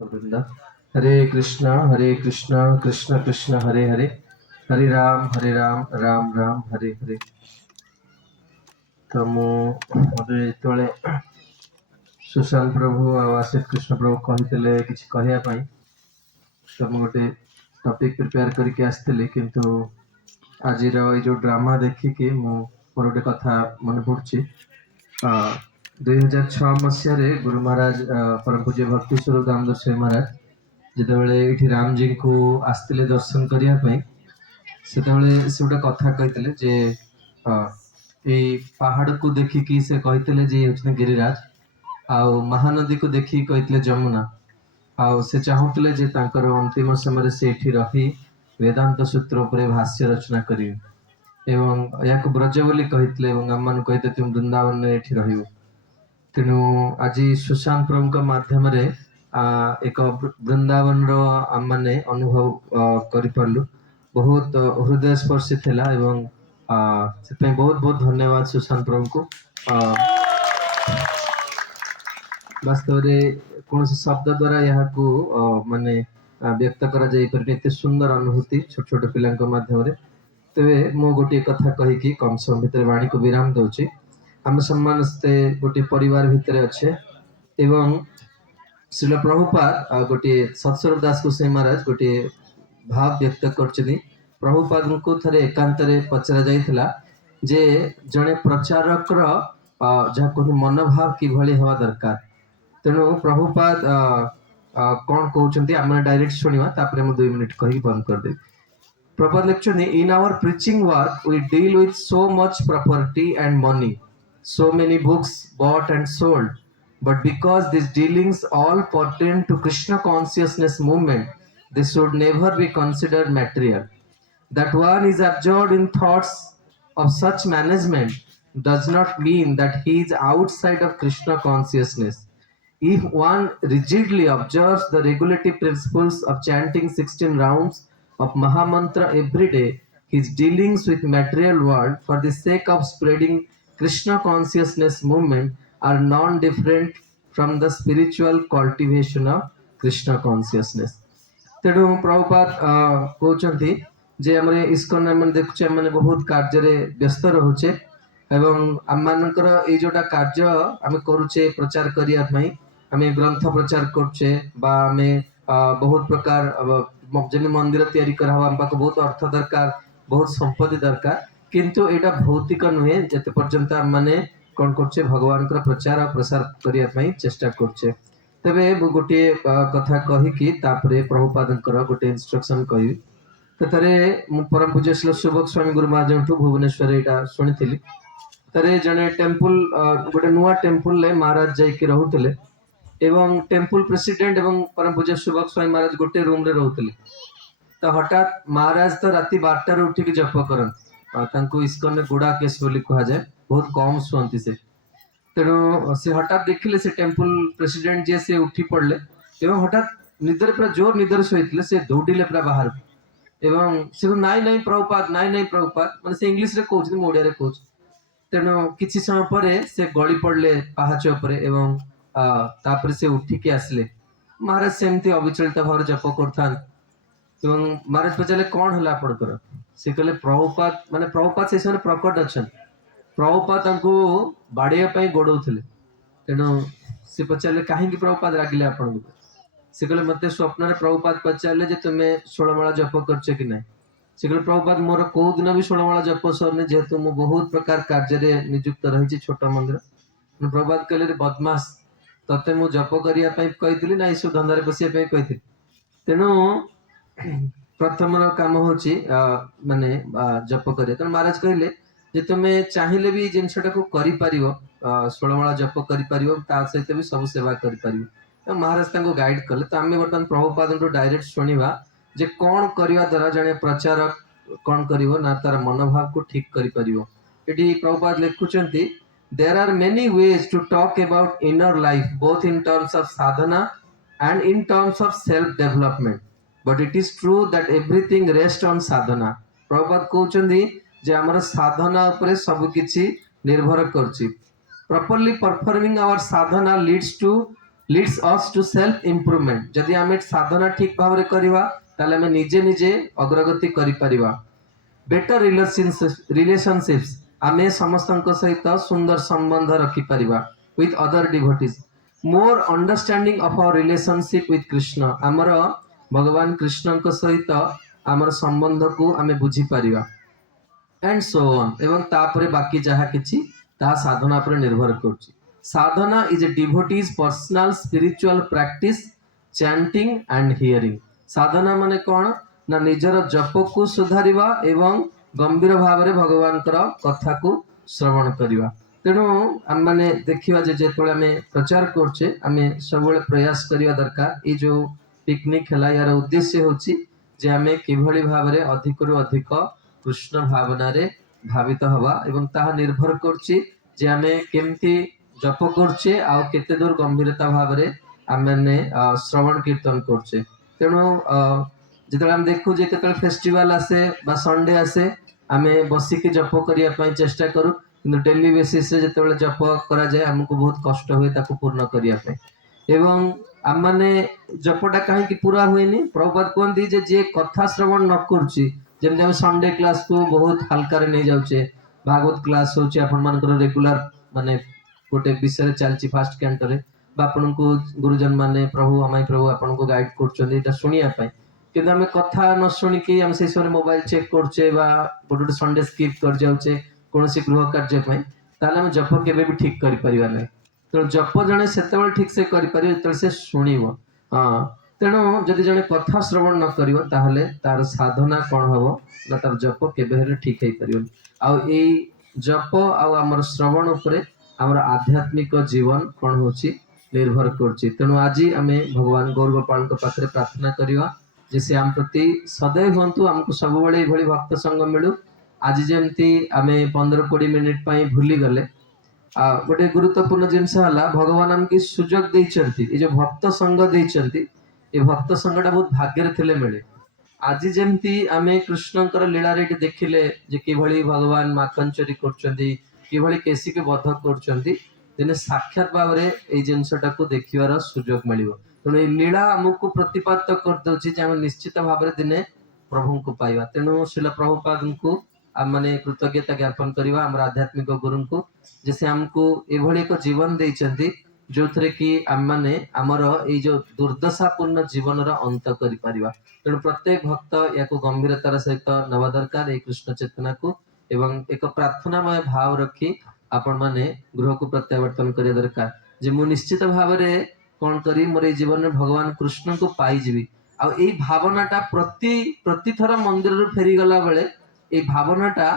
वृंदा। हरे कृष्णा कृष्ण कृष्ण हरे हरे, हरे राम राम राम हरे हरे। तो मुझे जो सुशांत प्रभु आशिष कृष्ण प्रभु कहते किसी कहवाई, तो मुझे गोटे टॉपिक प्रिपेयर करके आसती, किंतु आज जो ड्रामा देखिकी मोर गोटे कथा मन पड़ी। 2006 मसीह गुरु महाराज परम पूज्य भक्ति स्वरूप दामोदर स्वामी महाराज जितेबाला ये राम जी को आसते दर्शन करने से गोटे कथा कहते जे पहाड़ को देखिकी से कहते जे होते गिरिराज, आउ महानदी को देखिकी कहते जमुना, आउ से चाहूले जे तांकर अंतिम समय से रही वेदांत सूत्र उपर भाष्य रचना करेंगे एवं या ब्रज बोली कहते आम मान कहते तुम वृंदावन में ये रही। तेणु आज सुशांत प्रभु मध्यम एक वृंदावन आम मैंने अनुभव करूँ, बहुत हृदय स्पर्शी थिला एवं से बहुत बहुत धन्यवाद सुशांत प्रभु को। वास्तव में कौन शब्द द्वारा यहाँ माने व्यक्त कर सुंदर अनुभूति छोट छोट पिला मध्यम तेरे मु गोटे कथा कहीकि कम समय भितर वाणी को विराम दूची। आम समस्ते गोटे परिवार भितर अच्छे एवं श्रील प्रभुपाद गोटे सत्स्वरूप दास गोसाई महाराज गोटे भाव व्यक्त कर प्रभुपाद को थे एकांत पचरा जाइथिला जे जड़े प्रचारक जहाँ कहते मनोभाव किभली हवा दरकार। तेणु प्रभुपाद कौन कहते आम डायरेक्ट शुणा तापर मुझे 2 मिनिट कही बंद करदेवी। Prabhupada lecture in our preaching work we deal with so much property and money, so many books bought and sold, but because these dealings all pertain to Krishna consciousness movement, they should never be considered material. That one is absorbed in thoughts of such management does not mean that he is outside of Krishna consciousness. If one rigidly observes the regulative principles of chanting 16 rounds of Mahamantra every day, his dealings with material world for the sake of spreading Krishna consciousness movement are non-different from the spiritual cultivation of Krishna consciousness. तेणु प्रभुपाद कहते जे आम इस्कन आम देखुचे आम बहुत कार्य व्यस्त रोचे एवं आम मानकर ये जोटा कार्य आम करुचे प्रचार करने आम ग्रंथ प्रचार करुचे आम बहुत प्रकार जमी मंदिर तैयारी आम पाक बहुत अर्थ दरकार बहुत संपत्ति दरकार, किंतु यहाँ भौतिक नुहे जिते पर्यंत आम मैंने कौन कर भगवान प्रचार और प्रसार करने चेष्टा करुचे। तेबे गोटे कथा कहीकि प्रभुपाद गोटे इंस्ट्रक्शन कही थे परम पूज्य श्री सुबोध स्वामी गुरु महाराज भुवनेश्वर यहाँ शुणी थे जड़े टेम्पल गोटे नुआ टेम्पल महाराज जाकि रोते एवं टेम्पल प्रेसिडेंट एवं परम पूज्य सुबोध स्वामी महाराज गोटे रूम रे रोते। तो हठात महाराज तो राति 12 उठिक जप करते इस्कन गुड़ा केस बोली कह जाए बहुत कम शुंती से। तेणु से हठात देखिले से टेम्पल प्रेसिडेंट जी से उठी पड़े एवं हठात निदर पूरा जोर निदर शोते से दौड़े पूरा बाहर एवं से नाई नाई प्रभुपाद मैंने से इंग्लीश रे कहते ओडिया रे कहते। तेणु किसी समय पर से गली पड़े पाहाच एवं तापर से उठिकी आसले महाराज सेमती अविचलित भाव जप कर महाराज पचारे कौन है आपंकर से कहले प्रभुपाद माने प्रभुपाद से समय प्रकट अच्छा प्रभुपाद बाड़े गोड़े। तेणु सी पचारे कहीं प्रभुपाद रागिले आपन से कहले मत स्वप्न प्रभुपाद पचारे तुम्हें 16 माला जप कर कि ना से कहले प्रभुपाद मोर कौ दिन भी 16 माला जप सरनी जेहेतु मु बहुत प्रकार कार्य नियुक्त रही छोट मंदिर। प्रभुपाद कहले बदमाश तते मु जप करने कही ना सब धंदा बसवाई कही। तेणु प्रथम काम हूँ माने जप कर। तेणु महाराज कहले जे तुम्हें चाहिए भी जिनसा को कर 16 माला जप कर सहित भी सब सेवा कर महाराज गाइड कले। तो आम बर्तमान प्रभुपाद डायरेक्ट शुणा जे कौन करने द्वारा जड़े प्रचारक कौन कर तार मनोभाव को ठीक कर प्रभुपाद लिखुंट there are many ways to talk about inner life both in terms of sadhana and in terms of self development, but it is true that everything rest on sadhana. Prabhupada कहते जे आमर साधना उपरे सब किछि निर्भर करछि। Properly performing our sadhana leads to leads us to self improvement. जदि आम साधना ठीक भाव में करवा ताले आम निजे निजे अग्रगति करिपरिबा। बेटर रिलेशनशिप्स, आमे समस्त सहित सुंदर संबंध रखिपरिबा with other devotees. More understanding of our relationship with Krishna, आमर भगवान कृष्ण सहित आमर संबंध को आमे बुझी परिबा। एंड सो ऑन, एवं तापरे बाकी जहा किछि ता साधना पर निर्भर करछि। Sadhana is a devotee's personal spiritual practice, chanting and hearing. साधना माने कौन ना निजर जप को सुधारिबा एवं गंभीर भाव में भगवान कथा को श्रवण करवा। तेणु आम मैंने देखा जो आम प्रचार करछे आम सब प्रयास करवा दरकार। ये जो पिकनिक है यार उद्देश्य होछि जे आम किभली भाव में अधिक रु अधिक कृष्ण भावना रे भावित हवा एवं ताहा निर्भर करछि जे आम केमती जप करछे आ केते दूर गंभीरता भाव में आम मैंने श्रवण कीर्तन करछे। तेणु जिते आम देखू जे केते फेस्टिवल आसे बा संडे आसे आमे बसिकी जप करिया पई चेष्टा करू, किंतु डेली बेसिस रे जेते जप करा जाए हमको बहुत कष्ट हुए ताको पूर्ण करिया पई। एवं आम माने जपटा कहीं पूरा हुएनी। प्रभुपाद कहती जे कथा श्रवण न करुच्ची, जमी आम संडे क्लास को बहुत हल्का नहीं जाऊे, भागवत क्लास होची आपण मानकर रेगुलर माने गोटे विषय चलती फास्ट कैंटर आपन को गुरुजन माने प्रभु अमाई प्रभु आपन को गाइड कर शुणिया किंतु आम कथा न शुणिकी आम से समय मोबाइल चेक करछे बा गोटे संडे स्किप कर जाऊे कौन गृह कार्य ताले आम जप केबे भी ठीक करि परिबा नै। तो जप जने सेतेबेले ठीक से करि परिबो जेतेबेले से शुणिबो। हां, तेणु जदि जने कथा श्रवण न करिवो ताहले तार साधना कोन हबो ना तार जप केबे हेले ठीक हेई परिबो। आ एई जप आ हमर श्रवण उपरे हमर आध्यात्मिक जीवन कोन होची निर्भर करछि। तेणु आज आम भगवान गौर गोपाल पाखे प्रार्थना करवा जे से आम प्रति सदैव हूँ, आमको सब भक्त संग मिलू। आज जमती आम 15-20 मिनिट भूली गले गोटे गुरुत्वपूर्ण जिनस भगवान आमको सुजोग देइछंती, ये जो भक्त संग देइछंती, ये भक्त संगटा बहुत भाग्य थे मिले। आज जमती आम कृष्णकर लीला देखिले जे किभली भगवान माखन चोरी कर केसी के बध कर दिने साक्षात भाव में ये जिनसटा को देखार सुजोग मिल। तेणु ये लीला आमको प्रतिपादित करदे आम निश्चित भाव में दिने प्रभु को पाइबा। तेणु शिला प्रभुपाद को आम मैंने कृतज्ञता ज्ञापन करवा आम आध्यात्मिक गुरु को जैसे आमको ये एक जीवन देइछंती जो थे कि आम मैंने आमर ये जो दुर्दशापूर्ण जीवन अंत कर। तेणु प्रत्येक भक्त या गंभीरतार सहित नवा दरकार ये कृष्ण चेतना को एवं एक प्रार्थनामय भाव रखी आपण माने गृह को प्रत्यावर्तन करिया दरकार जे मु निश्चित भाव में कौन करी मोर जीवन में भगवान कृष्ण को पाईजी। आ भावनाटा प्रति थर मंदिर रू फेरी गला बेले ये भावनाटा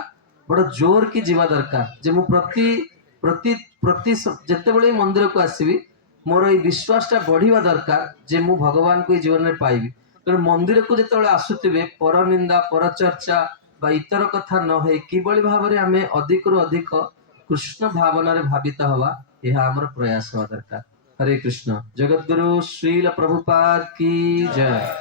बड़ जोर की जीवा दरकार जे मु प्रति प्रति प्रति जते बळे मंदिर को आसीबी मोर ये विश्वासटा बढ़िया दरकार जे मु भगवान को जीवन में पाइबी। तेणु मंदिर को जिते आसुवे पर निंदा पर चर्चा बा इतर कथा न है किभली भाव में आम अधिक रु अधिक कृष्ण भावना रे भावित हवा यह आमर प्रयास हवा दरकार। हरे कृष्ण। जगत गुरु श्रील प्रभुपाद की जय।